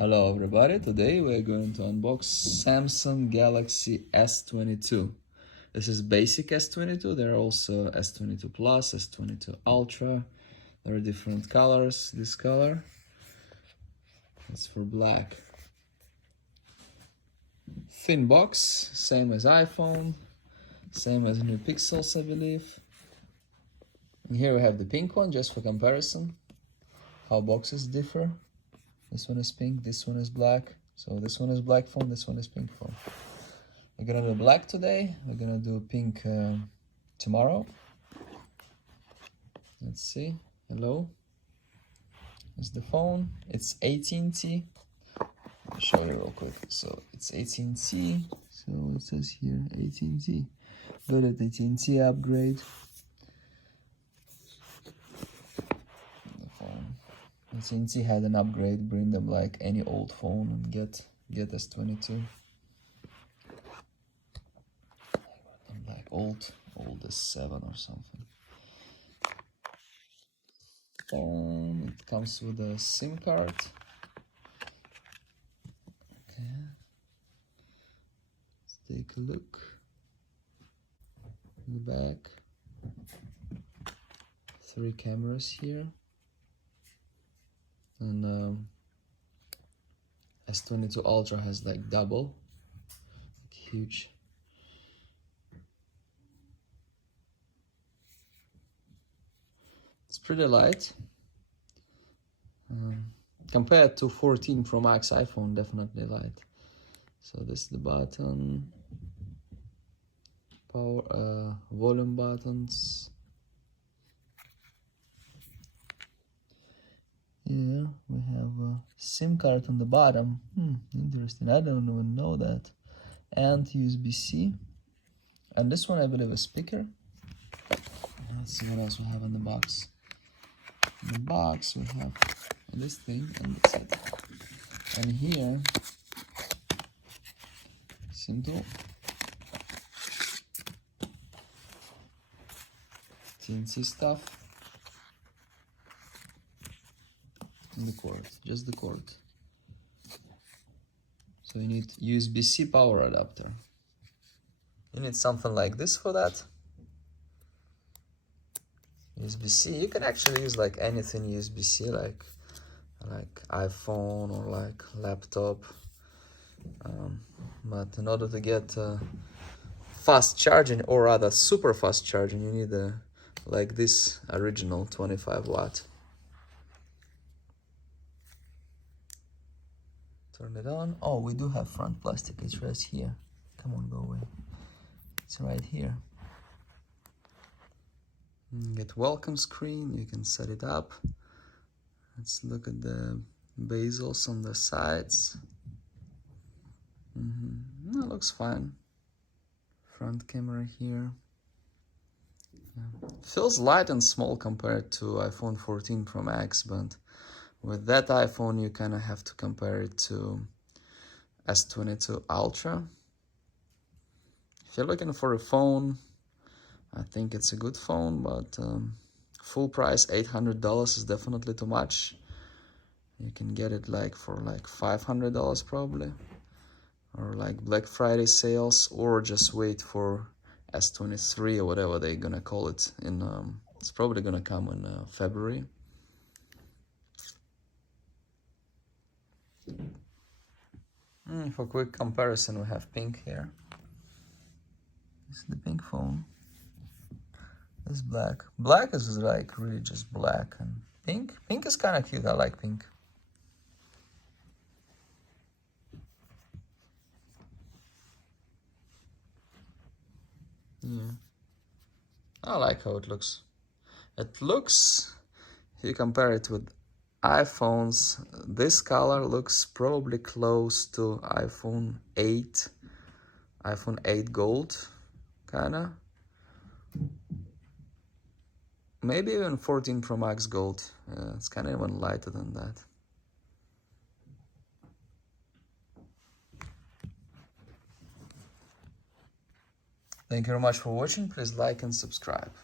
Hello everybody, today we're going to unbox Samsung Galaxy S22. This is basic S22, there are also S22 Plus, S22 Ultra. There are different colors. This color is for black. Thin box, same as iPhone, same as new Pixels I believe. And here we have the pink one just for comparison, how boxes differ. This one is pink, this one is black. So this one is black phone, this one is pink phone. We're gonna do black today, we're gonna do pink tomorrow. Let's see, hello. Here's the phone, it's AT&T. I'll show you real quick. So it's AT&T, so it says here AT&T. Good at AT&T upgrade. AT&T had an upgrade, bring them like any old phone and get S22. Like old S7 or something. Phone, it comes with a SIM card. Okay. Let's take a look. In the back. 3 cameras here. And S22 Ultra has like double, huge. It's pretty light compared to 14 Pro Max iPhone, definitely light. So this is the button, power, volume buttons. Yeah, we have a SIM card on the bottom. Interesting. I don't even know that. And USB-C. And this one, I believe, a speaker. Let's see what else we have in the box. In the box, we have this thing, and that's it. And here, simple. TNC stuff. And the cord, just the cord. So you need USB-C power adapter. You need something like this for that. USB-C, you can actually use like anything USB-C, like iPhone or like laptop. But in order to get fast charging, or rather super fast charging, you need like this original 25 watt. Turn it on. Oh, we do have front plastic. It's right here. Come on, go away. It's right here. Get welcome screen. You can set it up. Let's look at the bezels on the sides. That looks fine. Front camera here. Yeah. Feels light and small compared to iPhone 14 Pro Max, but with that iPhone, you kind of have to compare it to S22 Ultra. If you're looking for a phone, I think it's a good phone, but full price $800 is definitely too much. You can get it like for like $500 probably, or like Black Friday sales, or just wait for S23 or whatever they're gonna call it. It's probably gonna come in February. For quick comparison, we have pink here. This is the pink phone. This is black. Black is like really just black, and pink is kind of cute. I like pink. Yeah, I like how it looks. It looks, if you compare it with iPhones, this color looks probably close to iPhone 8 Gold, kinda. Maybe even 14 Pro Max Gold. It's kinda even lighter than that. Thank you very much for watching. Please like and subscribe.